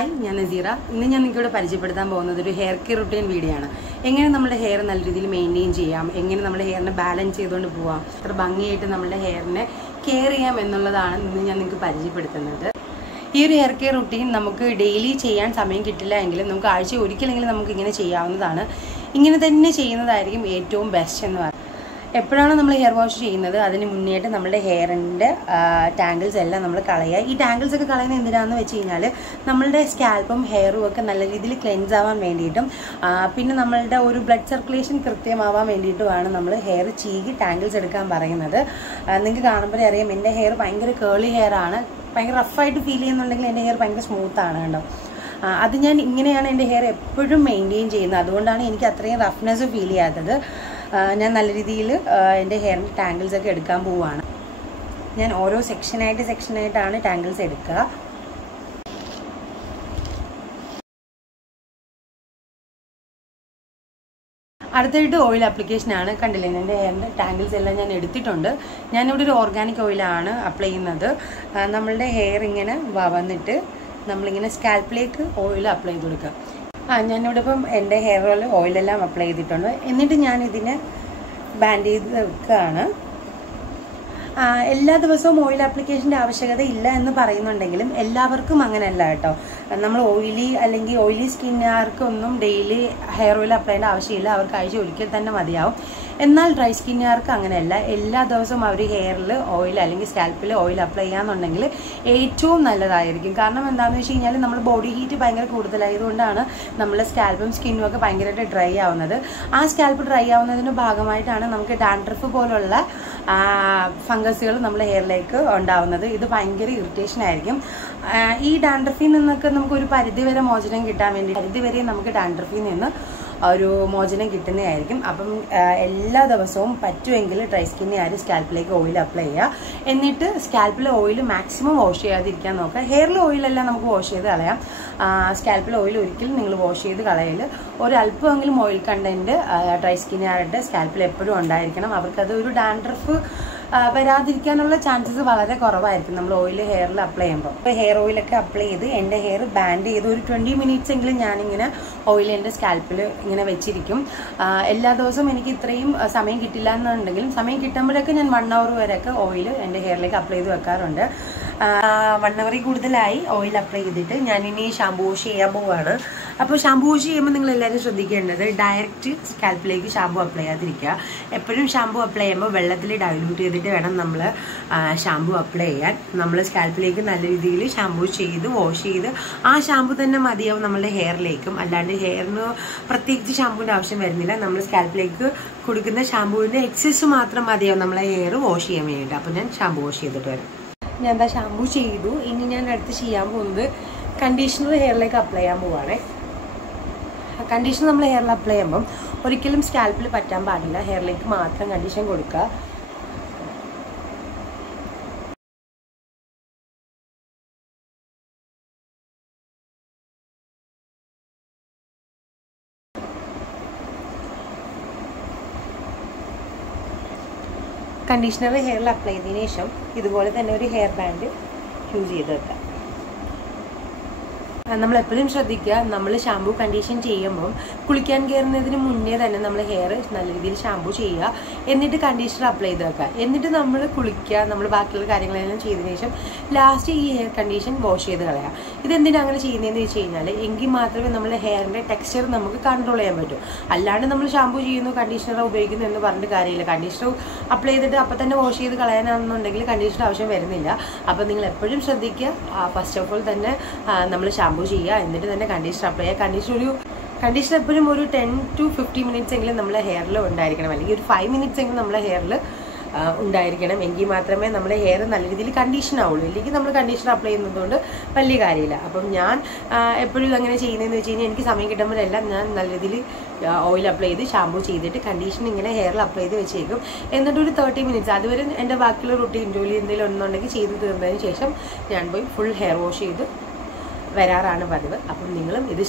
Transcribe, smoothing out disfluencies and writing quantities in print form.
Hi, I am Nezira. Today I am going to a hair care routine video. How we maintain our hair, how we hair balance our hair, how we care This hair care routine we daily ചെയ്യാൻ സമയം കിട്ടില്ലെങ്കിൽ നമുക്ക് ആഴ്ച ഒരിക്കലെങ്കിലും നമുക്ക് ഇങ്ങനെ ചെയ്യാവുന്നതാണ്. ഇങ്ങനെ തന്നെ ചെയ്യുന്നതായിരിക്കും ഏറ്റവും ബെസ്റ്റ് എന്ന് പറയുന്നത്. എപ്പോഴാണ് നമ്മൾ ഹെയർ വാഷ് ചെയ്യുന്നത് അതിന് മുന്നേട്ട് നമ്മുടെ ഹെയറിന്റെ ടാങ്കിൾസ് എല്ലാം നമ്മൾ കളയുക. ഈ ടാങ്കിൾസ് ഒക്കെ കളയുന്നത് എന്തിനാണെന്ന് വെച്ച് കഴിഞ്ഞാൽ നമ്മുടെ സ്കാൽപ്പും ഹെയറും ഒക്കെ നല്ല രീതിയിൽ ക്ലെൻസ് ആവാൻ വേണ്ടിയിട്ടും പിന്നെ നമ്മളുടെ ഒരു ബ്ലഡ് സർക്കുലേഷൻ കൃത്യമാവാൻ വേണ്ടിയിട്ടുമാണ് നമ്മൾ ഹെയർ ചീകി ടാങ്കിൾസ് എടുക്കാൻ പറയുന്നത്. നിങ്ങൾക്ക് കാണുമ്പോഴേ അറിയാം എൻ്റെ ഹെയർ ഭയങ്കര കേളി ഹെയർ ആണ്. ഭയങ്കര റഫായിട്ട് ഫീൽ ചെയ്യുന്നുണ്ടെങ്കിൽ എൻ്റെ ഹെയർ ഭയങ്കര സ്മൂത്താണ് കേട്ടോ. അത് ഞാൻ ഇങ്ങനെയാണ് എൻ്റെ ഹെയർ എപ്പോഴും മെയിൻറ്റെയിൻ ചെയ്യുന്നത്. അതുകൊണ്ടാണ് എനിക്ക് അത്രയും റഫ്നെസ് ഫീൽ ചെയ്യാത്തത്. ഞാൻ നല്ല രീതിയിൽ എൻ്റെ ഹെയറിൻ്റെ ടാങ്കിൾസ് ഒക്കെ എടുക്കാൻ പോവുകയാണ്. ഞാൻ ഓരോ സെക്ഷനായിട്ടാണ് ടാങ്കിൾസ് എടുക്കുക. അടുത്തായിട്ട് ഓയിൽ ആപ്ലിക്കേഷനാണ്. കണ്ടില്ലേ എൻ്റെ ഹെയറിൻ്റെ ടാങ്കിൾസ് എല്ലാം ഞാൻ എടുത്തിട്ടുണ്ട്. ഞാനിവിടെ ഒരു ഓർഗാനിക് ഓയിലാണ് അപ്ലൈ ചെയ്യുന്നത്. നമ്മളുടെ ഹെയർ ഇങ്ങനെ വന്നിട്ട് നമ്മളിങ്ങനെ സ്കാൽപ്പിലേക്ക് ഓയിൽ അപ്ലൈ ചെയ്ത് കൊടുക്കുക. ഞാനിവിടെ ഇപ്പം എൻ്റെ ഹെയറിൽ ഓയിലെല്ലാം അപ്ലൈ ചെയ്തിട്ടുണ്ട്. എന്നിട്ട് ഞാനിതിനെ ബാൻഡ് ചെയ്ത് വെക്കുകയാണ്. എല്ലാ ദിവസവും ഓയിൽ ആപ്ലിക്കേഷൻ്റെ ആവശ്യകത ഇല്ല എന്ന് പറയുന്നുണ്ടെങ്കിലും എല്ലാവർക്കും അങ്ങനെയല്ല കേട്ടോ. നമ്മൾ ഓയിലി സ്കിന്നുകാർക്കൊന്നും ഡെയിലി ഹെയർ ഓയിൽ അപ്ലൈ ചെയ്യേണ്ട ആവശ്യമില്ല. അവർക്ക് ആഴ്ച ഒരിക്കൽ തന്നെ മതിയാവും. എന്നാൽ ഡ്രൈ സ്കിന്നുകാർക്ക് അങ്ങനെയല്ല. എല്ലാ ദിവസവും അവർ ഹെയറിൽ ഓയിൽ അല്ലെങ്കിൽ സ്കാൽപ്പിൽ ഓയിൽ അപ്ലൈ ചെയ്യാന്നുണ്ടെങ്കിൽ ഏറ്റവും നല്ലതായിരിക്കും. കാരണം എന്താണെന്ന് വെച്ച് കഴിഞ്ഞാൽ നമ്മൾ ബോഡി ഹീറ്റ് ഭയങ്കര കൂടുതലായതുകൊണ്ടാണ് നമ്മുടെ സ്കാൽപ്പും സ്കിന്നും ഒക്കെ ഭയങ്കരമായിട്ട് ഡ്രൈ ആവുന്നത്. ആ സ്കാൽപ്പ് ഡ്രൈ ആവുന്നതിൻ്റെ ഭാഗമായിട്ടാണ് നമുക്ക് ഡാൻഡ്രഫ് പോലുള്ള ഫംഗസുകൾ നമ്മുടെ ഹെയറിലേക്ക് ഉണ്ടാവുന്നത്. ഇത് ഭയങ്കര ഇറിറ്റേഷൻ ആയിരിക്കും. ഈ ഡാൻഡ്രഫിൽ നിന്നൊക്കെ നമുക്ക് ഒരു പരിധിവരെ മോചനം കിട്ടാൻ വേണ്ടി പരിധിവരെ നമുക്ക് ഡാൻഡ്രഫിൽ നിന്ന് ഒരു മോചനം കിട്ടുന്നതായിരിക്കും. അപ്പം എല്ലാ ദിവസവും പറ്റുമെങ്കിൽ ഡ്രൈ സ്കിന്നുകാർ സ്കാൽപ്പിലേക്ക് ഓയിൽ അപ്ലൈ ചെയ്യുക. എന്നിട്ട് സ്കാൽപ്പിലെ ഓയിൽ മാക്സിമം വാഷ് ചെയ്യാതിരിക്കാൻ നോക്കുക. ഹെയറിലെ ഓയിലെല്ലാം നമുക്ക് വാഷ് ചെയ്ത് കളയാം. സ്കാൽപ്പിലെ ഓയിൽ ഒരിക്കലും നിങ്ങൾ വാഷ് ചെയ്ത് കളയൽ. ഒരല്പമെങ്കിലും ഓയിൽ കണ്ടന്റ് ഡ്രൈ സ്കിന്നുകാരുടെ സ്കാൽപ്പിൽ എപ്പോഴും ഉണ്ടായിരിക്കണം. അവർക്കത് ഒരു ഡാൻഡ്രഫ് വരാതിരിക്കാനുള്ള ചാൻസസ് വളരെ കുറവായിരിക്കും നമ്മൾ ഓയിൽ ഹെയറിൽ അപ്ലൈ ചെയ്യുമ്പോൾ. അപ്പോൾ ഹെയർ ഓയിലൊക്കെ അപ്ലൈ ചെയ്ത് എൻ്റെ ഹെയർ ബാൻഡ് ചെയ്ത് ഒരു 20 മിനിറ്റ്സ് എങ്കിലും ഞാനിങ്ങനെ ഓയിൽ എൻ്റെ സ്കാൽപ്പിൽ ഇങ്ങനെ വെച്ചിരിക്കും. എല്ലാ ദിവസവും എനിക്ക് ഇത്രയും സമയം കിട്ടില്ല എന്നുണ്ടെങ്കിലും സമയം കിട്ടുമ്പോഴൊക്കെ ഞാൻ 1 hour വരെയൊക്കെ ഓയിൽ എൻ്റെ ഹെയറിലേക്ക് അപ്ലൈ ചെയ്ത് വെക്കാറുണ്ട്. 1 hour കൂടുതലായി ഓയിൽ അപ്ലൈ ചെയ്തിട്ട് ഞാനിനി ഷാമ്പൂ വാഷ് ചെയ്യാൻ പോവുകയാണ്. അപ്പോൾ ഷാമ്പൂ വാഷ് ചെയ്യുമ്പോൾ നിങ്ങൾ എല്ലാവരും ശ്രദ്ധിക്കേണ്ടത് ഡയറക്റ്റ് സ്കാൽപ്പിലേക്ക് ഷാമ്പൂ അപ്ലൈ ചെയ്യാതിരിക്കുക. എപ്പോഴും ഷാമ്പൂ അപ്ലൈ ചെയ്യുമ്പോൾ വെള്ളത്തിൽ ഡൈല്യൂട്ട് ചെയ്തിട്ട് വേണം നമ്മൾ ഷാമ്പൂ അപ്ലൈ ചെയ്യാൻ. നമ്മൾ സ്കാൽപ്പിലേക്ക് നല്ല രീതിയിൽ ഷാമ്പൂ ചെയ്ത് വാഷ് ചെയ്ത് ആ ഷാമ്പൂ തന്നെ മതിയാവും നമ്മളുടെ ഹെയറിലേക്കും. അല്ലാണ്ട് ഹെയറിന് പ്രത്യേകിച്ച് ഷാമ്പൂവിൻ്റെ ആവശ്യം വരുന്നില്ല. നമ്മൾ സ്കാൽപ്പിലേക്ക് കൊടുക്കുന്ന ഷാമ്പൂവിൻ്റെ എക്സസ് മാത്രം മതിയാവും നമ്മളെ ഹെയർ വാഷ് ചെയ്യാൻ വേണ്ടിയിട്ട്. അപ്പോൾ ഞാൻ ഷാമ്പൂ വാഷ് ചെയ്തിട്ട് വരാം. ഞാൻ എന്താ ഷാമ്പൂ ചെയ്തു. ഇനി ഞാൻ അടുത്ത് ചെയ്യാൻ പോകുന്നത് കണ്ടീഷണർ ഹെയറിലേക്ക് അപ്ലൈ ചെയ്യാൻ പോവുകയാണേ. കണ്ടീഷണർ നമ്മൾ ഹെയറിൽ അപ്ലൈ ചെയ്യുമ്പം ഒരിക്കലും സ്കാൽപ്പിൽ പറ്റാൻ പാടില്ല. ഹെയറിലേക്ക് മാത്രം കണ്ടീഷൻ കൊടുക്കുക. കണ്ടീഷണർ ഹെയറിൽ അപ്ലൈ ചെയ്തതിന് ശേഷം ഇതുപോലെ തന്നെ ഒരു ഹെയർ ബാൻഡ് യൂസ് ചെയ്ത് വെക്കാം. നമ്മളെപ്പോഴും ശ്രദ്ധിക്കുക, നമ്മൾ ഷാമ്പൂ കണ്ടീഷൻ ചെയ്യുമ്പം കുളിക്കാൻ കയറുന്നതിന് മുന്നേ തന്നെ നമ്മൾ ഹെയർ നല്ല രീതിയിൽ ഷാമ്പൂ ചെയ്യുക. എന്നിട്ട് കണ്ടീഷണർ അപ്ലൈ ചെയ്ത് വെക്കുക. എന്നിട്ട് നമ്മൾ കുളിക്കുക. നമ്മൾ ബാക്കിയുള്ള കാര്യങ്ങളെല്ലാം ചെയ്തതിനു ശേഷം ലാസ്റ്റ് ഈ ഹെയർ കണ്ടീഷൻ വാഷ് ചെയ്ത് കളയാം. ഇതെന്തിനാണ് അങ്ങനെ ചെയ്യുന്നതെന്ന് വെച്ച് കഴിഞ്ഞാൽ എങ്കിൽ മാത്രമേ നമ്മുടെ ഹെയറിൻ്റെ ടെക്സ്ചർ നമുക്ക് കൺട്രോൾ ചെയ്യാൻ പറ്റൂ. അല്ലാണ്ട് നമ്മൾ ഷാമ്പൂ ചെയ്യുന്നു കണ്ടീഷണർ ഉപയോഗിക്കുന്നു എന്ന് പറഞ്ഞിട്ട് കാര്യമില്ല. കണ്ടീഷണർ അപ്ലൈ ചെയ്തിട്ട് അപ്പം തന്നെ വാഷ് ചെയ്ത് കളയാനാണെന്നുണ്ടെങ്കിൽ കണ്ടീഷണർ ആവശ്യം വരുന്നില്ല. അപ്പം നിങ്ങൾ എപ്പോഴും ശ്രദ്ധിക്കുക, ഫസ്റ്റ് ഓഫ് ഓൾ തന്നെ നമ്മൾ ഷാമ്പൂ ചെയ്യുക. എന്നിട്ട് തന്നെ കണ്ടീഷണർ അപ്ലൈ ചെയ്യുക. കണ്ടീഷണർ എപ്പോഴും ഒരു 10 to 15 മിനിറ്റ്സ് എങ്കിലും നമ്മളെ ഹെയറിൽ ഉണ്ടായിരിക്കണം. അല്ലെങ്കിൽ ഒരു 5 മിനിറ്റ്സ് എങ്കിലും നമ്മളെ ഹെയറിൽ ഉണ്ടായിരിക്കണം. എങ്കിൽ മാത്രമേ നമ്മുടെ ഹെയർ നല്ല രീതിയിൽ കണ്ടീഷൻ ആവുള്ളൂ. ഇല്ലെങ്കിൽ നമ്മൾ കണ്ടീഷണർ അപ്ലൈ ചെയ്യുന്നതുകൊണ്ട് വലിയ കാര്യമില്ല. അപ്പം ഞാൻ എപ്പോഴും അങ്ങനെ ചെയ്യുന്നതെന്ന് വെച്ച് കഴിഞ്ഞാൽ എനിക്ക് സമയം കിട്ടുമ്പോഴെല്ലാം ഞാൻ നല്ല രീതിയിൽ ഓയിൽ അപ്ലൈ ചെയ്ത് ഷാമ്പൂ ചെയ്തിട്ട് കണ്ടീഷൻ ഇങ്ങനെ ഹെയറിൽ അപ്ലൈ ചെയ്ത് വെച്ചേക്കും. എന്നിട്ട് ഒരു 30 മിനിറ്റ്സ് അതുവരെ എൻ്റെ ബാക്കിയുള്ള റുട്ടീൻ ജോലി എന്തെങ്കിലും ഒന്നുണ്ടെങ്കിൽ ചെയ്ത് തീർന്നതിന് ശേഷം ഞാൻ പോയി ഫുൾ ഹെയർ വാഷ് ചെയ്ത് വരാറാണ് പതിവ്. അപ്പം നിങ്ങളും ഇത്